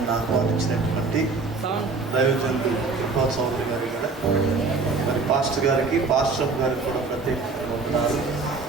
నన్ను ఆహ్వానించినటువంటి దైవజనులు కృపా చౌదరి గారి కూడా మరి పాస్టర్ గారికి పాస్టర్ గారికి కూడా ప్రత్యేకంగా ఉన్నారు.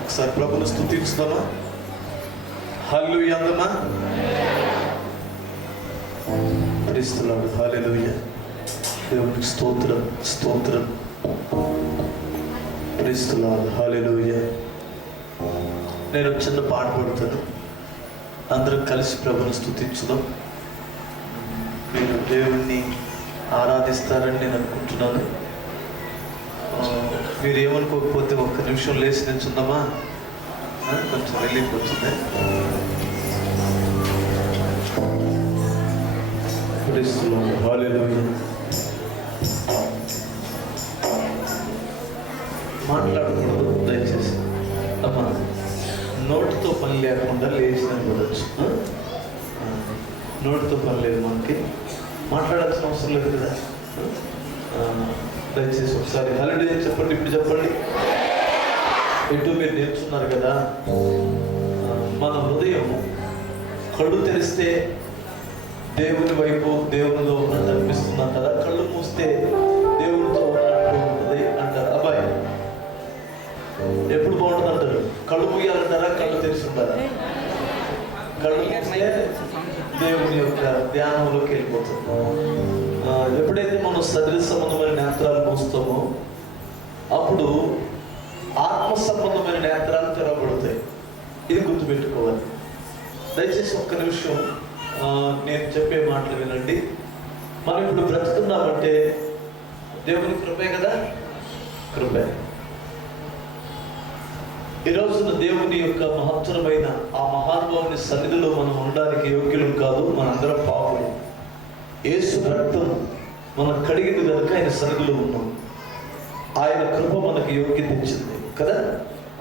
ఒకసారి ప్రభుని స్తుతించుదామా? హల్లెలూయా అందమా? క్రీస్తులాడు హల్లెలూయా. దేవునికి స్తోత్రం స్తోత్రం. క్రీస్తులాడు హల్లెలూయా. నేను చిన్న పాట పాడుతాను, అందరం కలిసి ప్రభుని స్తుతించుదాం. మీరు దేవుణ్ణి ఆరాధిస్తారని నేను అనుకుంటున్నాను. మీరు ఏమనుకోకపోతే ఒక్క నిమిషం లేచి నిల్చుందామా? కొంచెం రిలీఫ్ వచ్చింది. మాట్లాడకూడదు దయచేసి అమ్మా. నోటితో పని లేకుండా లేచి నిలబడచ్చు. నోటితో పని లేదు, మనకి మాట్లాడాల్సిన అవసరం లేదు కదా. దయచేసి ఒకసారి హల్లెలూయా చెప్పండి. ఇప్పుడు చెప్పండి. ఎటు మీరు నేర్చున్నారు కదా. మన హృదయం కళ్ళు తెరిస్తే దేవుని వైపు దేవునిలో ఉన్నట్టు అనిపిస్తుంది అంటారా? కళ్ళు మూస్తే దేవునితో ఉన్నట్టు ఉంటుంది అంటారు. అబ్బాయి ఎప్పుడు బాగుంటుంది అంటారు? కళ్ళు మూయాలంటారా, కళ్ళు తెరిచి ఉంటారా? కళ్ళు మూస్తే దేవుని యొక్క ధ్యానంలోకి వెళ్ళిపోతుంది. ఎప్పుడైతే మనం శరీర సంబంధమైన నేత్రాలు మూస్తామో అప్పుడు ఆత్మ సంబంధమైన నేత్రాలు తెరవబడతాయి. ఇది గుర్తుపెట్టుకోవాలి. దయచేసి ఒక్క నిమిషం నేను చెప్పే మాటలు వినండి. మనం ఇప్పుడు బ్రతుకున్నామంటే దేవుని కృపే కదా. కృపే. ఈ రోజున దేవుని యొక్క మహత్తరమైన ఆ మహానుభావుని సన్నిధిలో మనం ఉండడానికి యోగ్యులం కాదు. మనందరం పాపులు. యేసు రక్తం మనం కడిగింది కనుక ఆయన సన్నిధిలో ఉన్నాం. ఆయన కృప మనకి యోగ్యత ఇచ్చింది కదా.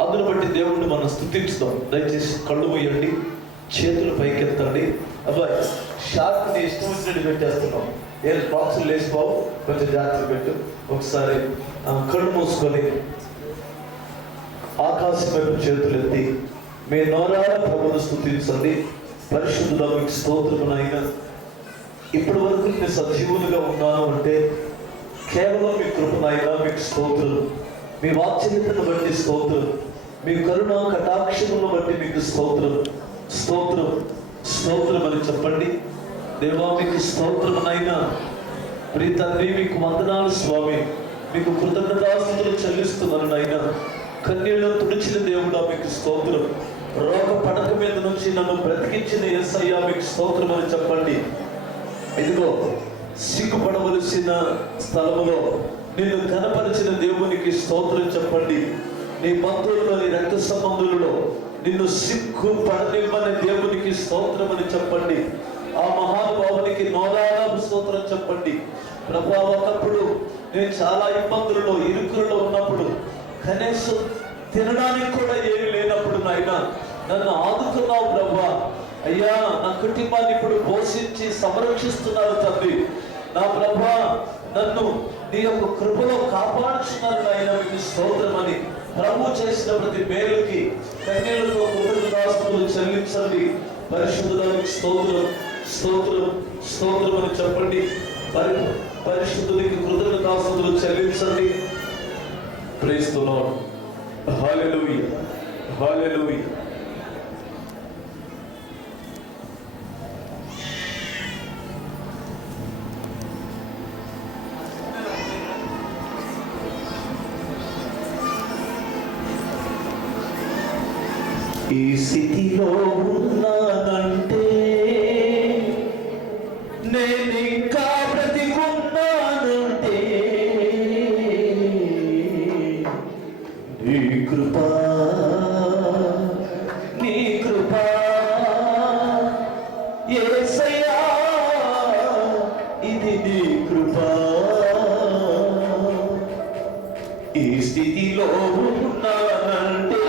అందును బట్టి దేవుడిని మనం స్తుతించుదాం. దయచేసి కళ్ళు మూయండి, చేతులు పైకెత్తండి. అబ్బాయి షార్ప్ని ఇష్టం వచ్చినట్టు పెట్టేస్తున్నాం. ఏ బాక్సులు లేచిపోవు, కొంచెం జాగ్రత్త పెట్టు. ఒకసారి కళ్ళు మూసుకొని ఆకాశం వైపు చేతులు ఎత్తి మీ నోరాల ప్రభువును స్తుతించండి. పరిశుద్ధుడా మీకు స్తోత్రము నాయనా. ఇప్పటి వరకు నేను సజీవులుగా ఉన్నాను అంటే కేవలం మీ కృప నాయనా. మీకు స్తోత్రం. మీ వాత్సల్యతను బట్టి స్తోత్రం. మీ కరుణ కటాక్షములను బట్టి మీకు స్తోత్రం. స్తోత్రం స్తోత్రం అని చెప్పండి. దేవా మీకు స్తోత్రం నాయనా. ప్రియ తండ్రి మీకు వందనాలు స్వామి. మీకు కృతజ్ఞతాస్తుతులు చెల్లిస్తున్నాను నాయనా. కన్నీళ్ళు తుడిచిన దేవుడా మీకు స్తోత్రం. రోగ పడక మీద నుంచి నన్ను బ్రతికించిన యేసయ్యా మీకు స్తోత్రం అని చెప్పండి. ఇదిగో సిగ్గుపడవలసిన స్థలములో నిన్ను కనపరిచిన దేవునికి స్తోత్రం చెప్పండి. నీ బంధువులలో నీ రక్త సంబంధులలో నిన్ను సిగ్గుపడనివ్వని దేవునికి స్తోత్రం అని చెప్పండి. ఆ మహానుభావునికి నోరాల స్తోత్రం చెప్పండి. ప్రభువా ఒకప్పుడు నేను చాలా ఇబ్బందులలో ఇరుకులలో ఉన్నప్పుడు కనీసం తినడానికి కూడా ఏమి లేనప్పుడు నాయనా నన్ను ఆదుకున్నావు ప్రభువా. అయ్యా నా కుటుంబాన్ని ఇప్పుడు పోషించి సంరక్షిస్తున్నారు తండ్రి. నా ప్రభువా నన్ను నీ యొక్క కృపలో కాపాడుతున్నారు నాయనా. మీకు స్తోత్రం అని ప్రభు చేసిన ప్రతి మేలుకి కన్నీళ్లతో కృతజ్ఞతాస్తుతులు చెల్లించండి. పరిశుద్ధులకు స్తోత్రం స్తోత్రం స్తోత్రం అని చెప్పండి. పరిశుద్ధునికి కృతజ్ఞతాస్తుతులు చెల్లించండి. Praise the lord. Hallelujah hallelujah. ఈ స్థితిలో ఉన్నానంటే నేను ఇంకా బ్రతికున్నానంటే నీ కృపా నీ కృపా యేసయ్యా ఇది నీ కృపా. ఈ స్థితిలో ఉన్నానంటే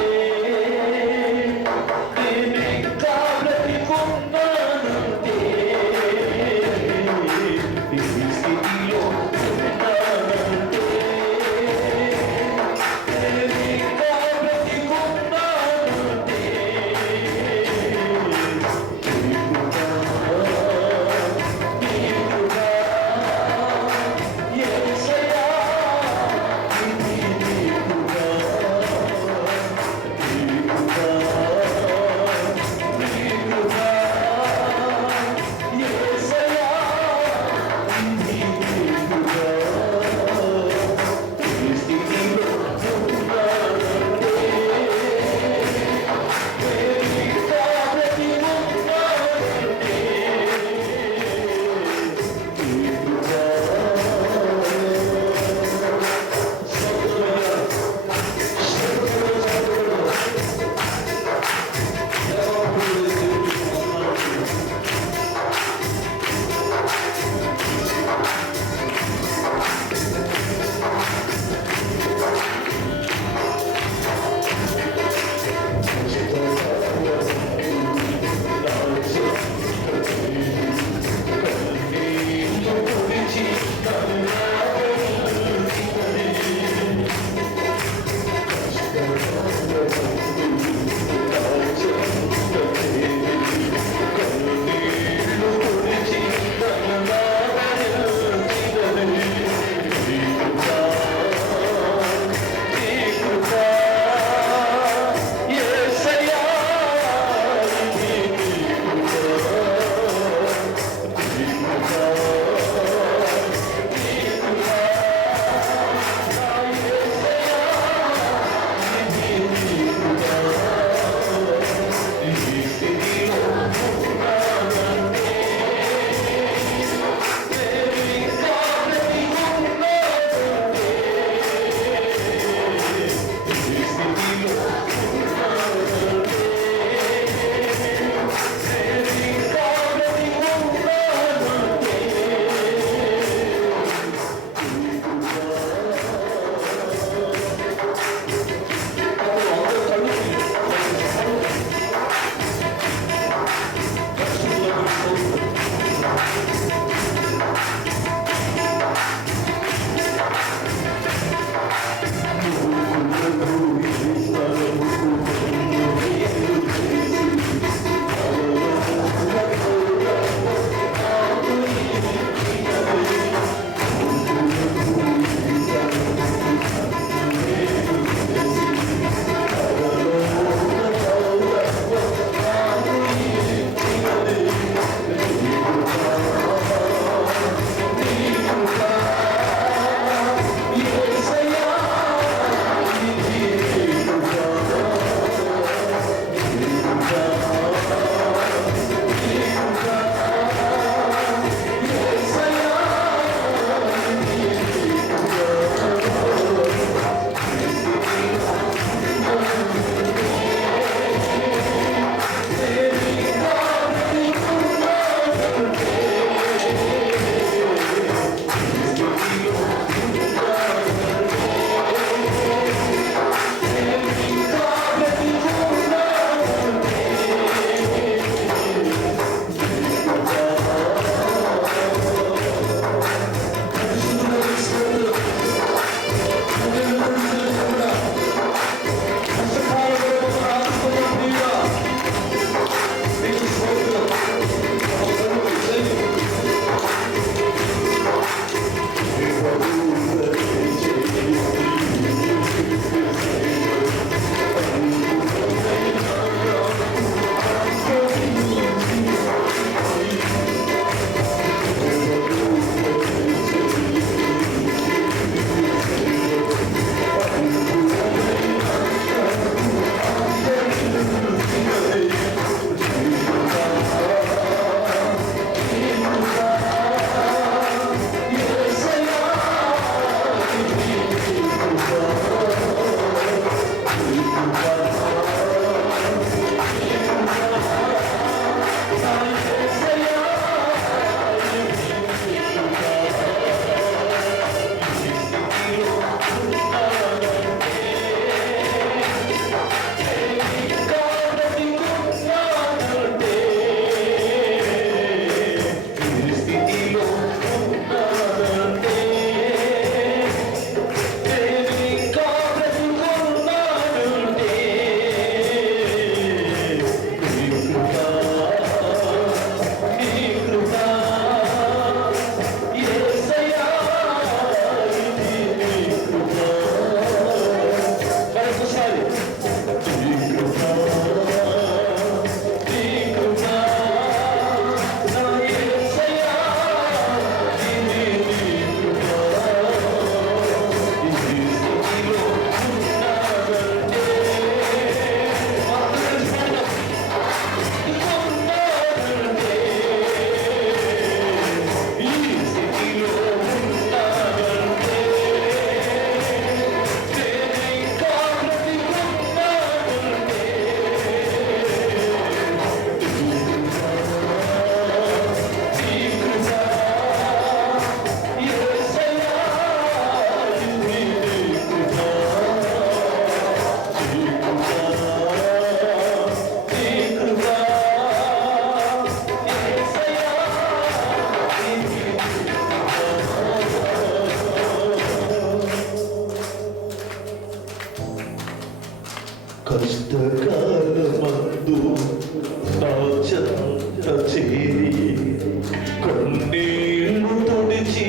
కన్నీళ్లు తుడిచి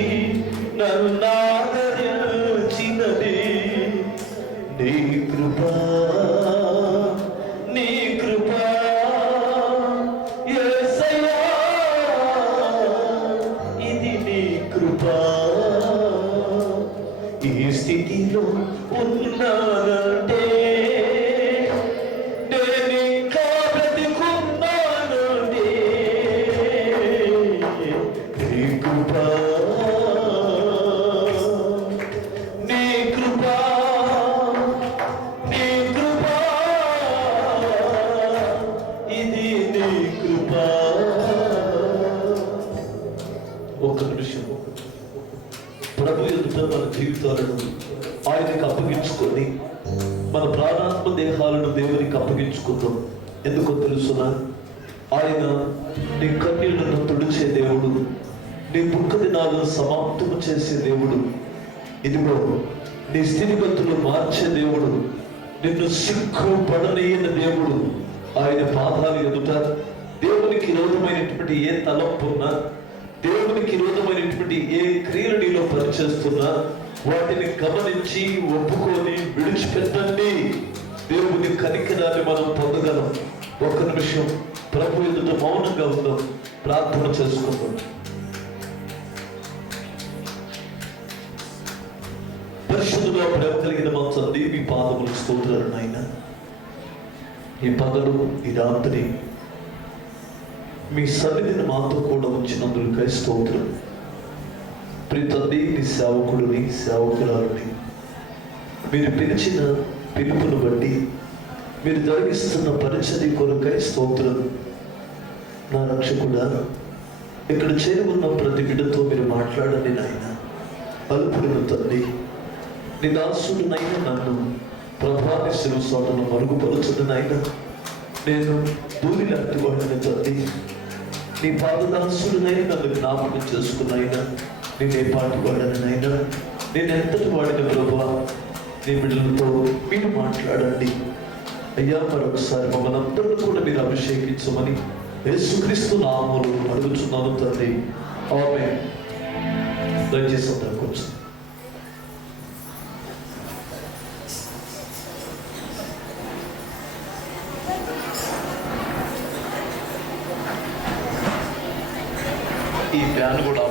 నన్నాదరించినది నీ కృపా, నీ కృపా యేసయ్యా, ఇది నీ కృపా. ఈ స్థితిలో ఉన్నానంటే నేనింకా బ్రతికున్నానంటే నీ కృపా, నీ కృపా, నీ కృపా, ఇది నీ కృపా. ఒక నిమిషం ప్రభు ఎదుట మన జీవితాలను ఆయనకు అప్పగించుకొని మన ప్రాణాత్మ దేహాలను దేవునికి అప్పగించుకుందాం. ఎందుకో తెలుసునా? ఆయన నీ కన్నీళ్లను తుడిచే దేవుడు, నీ దుఃఖ దినాలను సమాప్తము చేసే దేవుడు. ఇదిగో నీ స్థితిగతులు మార్చే దేవుడు, నిన్ను సిగ్గుపడనీయని దేవుడు. ఆయన పాదాలు ఎదుట దేవునికి విరోధమైనటువంటి ఏ తలంపున్నా, దేవునికి విరోధమైనటువంటి ఏ క్రియలు నీలో పనిచేస్తున్నా వాటిని గమనించి ఒప్పుకొని విడిచిపెట్టండి. దేవుని కనికరాన్ని మనం పొందగలం. ఒక్క నిమిషం ప్రభు ఎదుట మౌనంగా ఉందాం, ప్రార్థన చేసుకుందాం. పరిశుద్ధుగా ప్రేమ కలిగిన మా తండ్రి, మీ పాదములకు స్తోత్రాలు నాయన. ఈ పగలు ఈ రాత్రి మీ సన్నిధిని మాతో కూడా ఉంచినందుకై స్తోత్రం. ప్రియ తండ్రి, నీ సేవకుడిని సేవకురాలని మీరు పిలిచిన పిలుపును బట్టి మీరు జరిగిస్తున్న పరిచర్య కొరకై స్తోత్రం. నా రక్షకుడా, ఇక్కడ చేరి ఉన్న ప్రతి బిడ్డతో మీరు మాట్లాడండి నాయన. అల్పుడిన తండ్రి, నీ దాసుడునైనా నన్ను ప్రభాని శిరస్సాటను మరుగుపరచుడు నాయన. నేను దూరి లాంటి వాడిని తండ్రి, నీ పాదదాసుడునైనా నన్ను జ్ఞాపకం చేసుకున్నాయినా. నేను ఏ పాటి వాడనైనా, నేను ఎంతటి వాడిన ప్రభా, నీ బిడ్డలతో మీరు మాట్లాడండి అయ్యా. మరొకసారి మమ్మల్ని అందరూ కూడా మీరు అభిషేకించమని యేసుక్రీస్తు నామములో అడుగుచున్నాను తండ్రి, ఆమేన్. దయచేసి అందరూ కూర్చో. ఈ ఫ్యాన్ కూడా